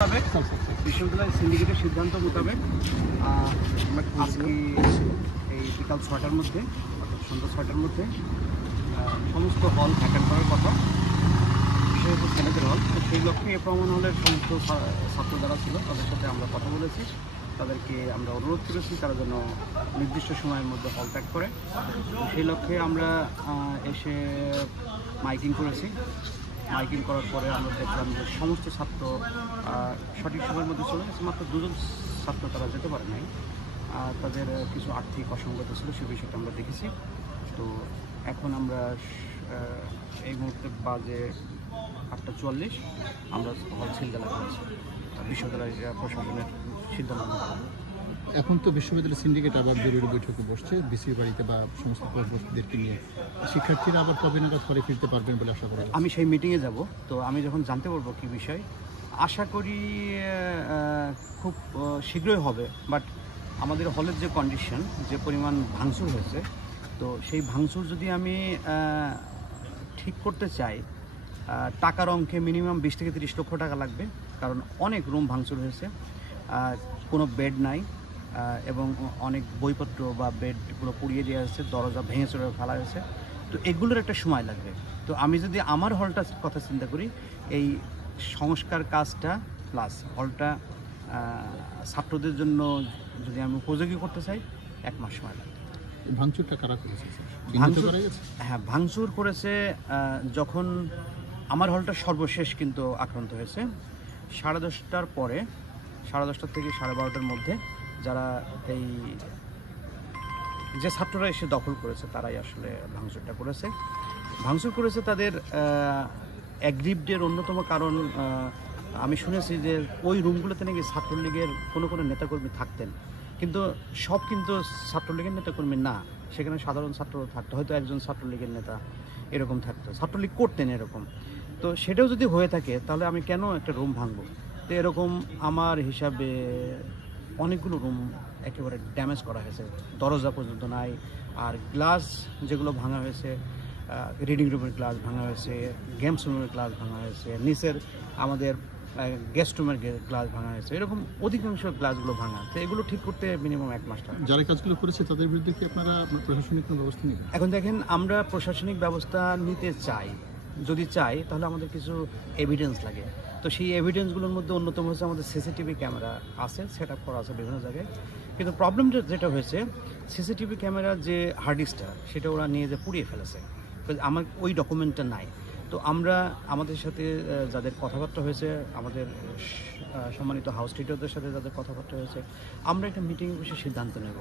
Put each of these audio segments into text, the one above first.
বিশ্ববিদ্যালয় সিন্ডিকেটের সিদ্ধান্ত মোতাবেক আজকে এই বিকাল ৬টার মধ্যে অর্থাৎ সন্ধ্যা ৬টার মধ্যে সমস্ত হল ভ্যাকেন্ট করার কথা, বিশেষত সেনেটের হল। তো সেই লক্ষ্যে এ প্রমাণ হলের সমস্ত ছাত্র যারা ছিল তাদের সাথে আমরা কথা বলেছি, তাদেরকে আমরা অনুরোধ করেছি তারা যেন নির্দিষ্ট সময়ের মধ্যে হল ত্যাগ করে। সেই লক্ষ্যে আমরা এসে মাইকিং করেছি। মাইকিং করার পরে আমরা দেখলাম যে সমস্ত ছাত্র সঠিক সময়ের মধ্যে চলে গেছে, মাত্র দুজন ছাত্র তারা যেতে পারে নাই, তাদের কিছু আর্থিক অসঙ্গতি ছিল, সে বিষয়টা আমরা দেখেছি। তো এখন আমরা এই মুহূর্তে বাজে ৮:৪৪ আমরা হল সিলগালা করেছি বিশ্ববিদ্যালয় প্রশাসনের সিদ্ধান্ত। এখন তো বিশ্ববিদ্যালয় সিন্ডিকেট আবার জরুরি বৈঠকে বসছে বিসির বাড়িতে বা সমস্ত কর্মকর্তাদেরকে নিয়ে। শিক্ষার্থীরা আবার কবে নাগাদ ঘরে ফিরতে পারবেন বলে আশা করা? আমি সেই মিটিংয়ে যাব, তো আমি যখন জানতে পারবো কী বিষয়, আশা করি খুব শীঘ্রই হবে। বাট আমাদের হলের যে কন্ডিশন, যে পরিমাণ ভাঙচুর হয়েছে, তো সেই ভাঙচুর যদি আমি ঠিক করতে চাই, টাকার অঙ্কে মিনিমাম 20 থেকে 30 লক্ষ টাকা লাগবে, কারণ অনেক রুম ভাঙচুর হয়েছে, কোনো বেড নাই এবং অনেক বইপত্র বা বেডগুলো পুড়িয়ে দেওয়া হয়েছে, দরজা ভেঙে চড়ে ফেলা হয়েছে। তো এগুলোর একটা সময় লাগবে। তো আমি যদি আমার হলটার কথা চিন্তা করি, এই সংস্কার কাজটা প্লাস হলটা ছাত্রদের জন্য যদি আমি উপযোগী করতে চাই, 1 মাস সময় লাগবে। ভাঙচুরটা কারা করেছে? হ্যাঁ, ভাঙচুর করেছে যখন আমার হলটা সর্বশেষ কিন্তু আক্রান্ত হয়েছে 10:30টার পরে, 10:30 থেকে 12:30টার মধ্যে যারা এই যে ছাত্ররা এসে দখল করেছে তারাই আসলে ভাঙচুরটা করেছে। ভাঙচুর করেছে তাদের অ্যাগ্রিভডের অন্যতম কারণ, আমি শুনেছি যে ওই রুমগুলোতে নাকি ছাত্রলীগের কোনো নেতাকর্মী থাকতেন, কিন্তু সব কিন্তু ছাত্রলীগের নেতাকর্মী না, সেখানে সাধারণ ছাত্র থাকতো, হয়তো একজন ছাত্রলীগের নেতা এরকম থাকতো, ছাত্রলীগ করতেন এরকম। তো সেটাও যদি হয়ে থাকে তাহলে আমি কেন একটা রুম ভাঙবো? তো এরকম আমার হিসাবে অনেকগুলো রুম একেবারে ড্যামেজ করা হয়েছে, দরজা পর্যন্ত নাই। আর গ্লাস যেগুলো ভাঙা হয়েছে, রিডিং রুমের গ্লাস ভাঙা হয়েছে, গেমস রুমের গ্লাস ভাঙা হয়েছে, নিচের আমাদের গেস্ট রুমের গ্লাস ভাঙা হয়েছে, এরকম অধিকাংশ গ্লাসগুলো ভাঙা। তো এগুলো ঠিক করতে মিনিমাম 1 মাস টাকা। যারা কাজগুলো করেছে তাদের বিরুদ্ধে কি আপনারা প্রশাসনিক ব্যবস্থা নেবেন? এখন দেখেন, আমরা প্রশাসনিক ব্যবস্থা নিতে চাই, যদি চাই তাহলে আমাদের কিছু এভিডেন্স লাগে। তো সেই এভিডেন্সগুলোর মধ্যে অন্যতম হচ্ছে আমাদের সিসিটিভি ক্যামেরা আছে, সেট আপ করা আছে বিভিন্ন জায়গায়। কিন্তু প্রবলেমটা যেটা হয়েছে, সিসিটিভি ক্যামেরার যে হার্ড ডিস্কটা সেটা ওরা নিয়ে যে পুড়িয়ে ফেলেছে, আমার ওই ডকুমেন্টটা নাই। তো আমরা আমাদের সাথে যাদের কথাবার্তা হয়েছে, আমাদের সম্মানিত হাউস টিচারদের সাথে যাদের কথাবার্তা হয়েছে, আমরা একটা মিটিংয়ে বসে সিদ্ধান্ত নেব।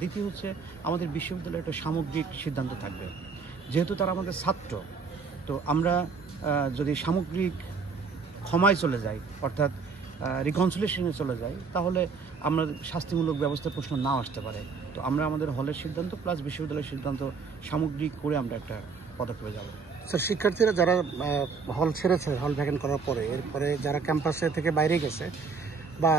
দ্বিতীয় হচ্ছে আমাদের বিশ্ববিদ্যালয়ে একটা সামগ্রিক সিদ্ধান্ত থাকবে, যেহেতু তারা আমাদের ছাত্র। তো আমরা যদি সামগ্রিক ক্ষমায় চলে যাই, অর্থাৎ রিকনসিলিয়েশনে চলে যাই, তাহলে আমরা শাস্তিমূলক ব্যবস্থার প্রশ্ন নাও আসতে পারে। তো আমরা আমাদের হলের সিদ্ধান্ত প্লাস বিশ্ববিদ্যালয়ের সিদ্ধান্ত সামগ্রিক করে আমরা একটা পদক্ষেপে যাব। স্যার, শিক্ষার্থীরা যারা হল ছেড়েছে, হল ভ্যাকেন্ট করার পরে, এরপরে যারা ক্যাম্পাসে থেকে বাইরে গেছে বা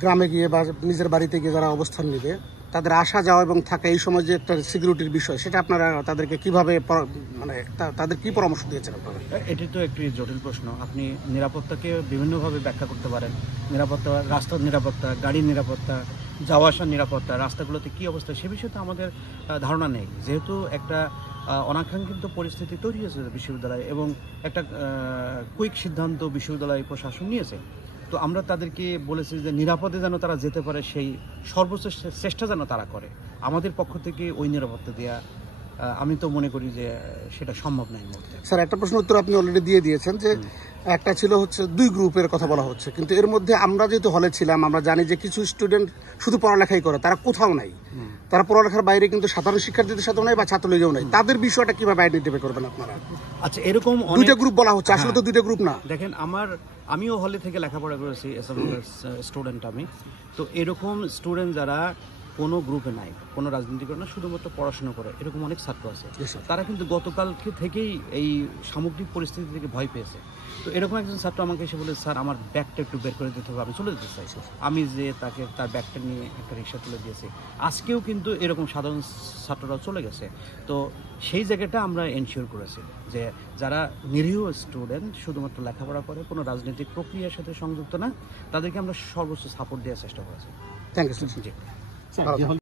গ্রামে গিয়ে বা নিজের বাড়িতে গিয়ে যারা অবস্থান নেবে, তাদের আসা যাওয়া এবং থাকা এই সময় যে একটা সিকিউরিটির বিষয়, সেটা আপনারা তাদেরকে কিভাবে, মানে তাদের কি পরামর্শ দিয়েছেন আপনারা? এটি তো একটি জটিল প্রশ্ন। আপনি নিরাপত্তাকে বিভিন্নভাবে ব্যাখ্যা করতে পারেন। নিরাপত্তা, রাস্তার নিরাপত্তা, গাড়ির নিরাপত্তা, যাওয়া আসার নিরাপত্তা, রাস্তাগুলোতে কী অবস্থা, সে বিষয়ে তো আমাদের ধারণা নেই। যেহেতু একটা অনাকাঙ্ক্ষিত পরিস্থিতি তৈরি হয়েছে বিশ্ববিদ্যালয়ে এবং একটা কুইক সিদ্ধান্ত বিশ্ববিদ্যালয় প্রশাসন নিয়েছে, তো আমরা তাদেরকে বলেছি যে নিরাপদে যেন তারা যেতে পারে, সেই সর্বোচ্চ চেষ্টা যেন তারা করে। আমাদের পক্ষ থেকে ওই নিরাপত্তা দেওয়া, আমি তো মনে করি যে সেটা সম্ভব নয়। স্যার, একটা প্রশ্ন উত্তর আপনি অলরেডি দিয়ে দিয়েছেন, যে একটা ছিল হচ্ছে 2 গ্রুপের কথা বলা হচ্ছে, কিন্তু এর মধ্যে আমরা যেহেতু হলে ছিলাম, আমরা জানি যে কিছু স্টুডেন্ট শুধু পড়ালেখাই করে, তারা কোথাও নাই, তারা পড়ালেখার বাইরে কিন্তু সাধারণ শিক্ষার্থীদের সাথেও নাই বা ছাত্রলীগেও নাই। তাদের বিষয়টা কিভাবে আইডেন্টিফাই করবেন আপনারা? আচ্ছা, এরকম 2টা গ্রুপ বলা হচ্ছে, আসলে তো 2টা গ্রুপ না। দেখেন, আমিও হলে থেকে লেখাপড়া করেছি, স্টুডেন্ট আমি। তো এরকম স্টুডেন্ট যারা কোনো গ্রুপে নাই, কোনো রাজনীতি করে না, শুধুমাত্র পড়াশোনা করে, এরকম অনেক ছাত্র আছে। Yes, sir. তারা কিন্তু গতকালকে থেকেই এই সামগ্রিক পরিস্থিতি থেকে ভয় পেয়েছে। তো এরকম একজন ছাত্র আমাকে এসে বলে, স্যার আমার ব্যাগটা একটু বের করে দিতে হবে, আমি চলে যেতে চাই। আমি যে তাকে তার ব্যাগটা নিয়ে একটা রিক্সা তুলে দিয়েছি। আজকেও কিন্তু এরকম সাধারণ ছাত্ররাও চলে গেছে। তো সেই জায়গাটা আমরা এনশিওর করেছি যে যারা নিরীহ স্টুডেন্ট, শুধুমাত্র লেখাপড়া করে, কোনো রাজনৈতিক প্রক্রিয়ার সাথে সংযুক্ত না, তাদেরকে আমরা সর্বোচ্চ সাপোর্ট দেওয়ার চেষ্টা করেছি। Thank you sir. জি। স্যার, যে হল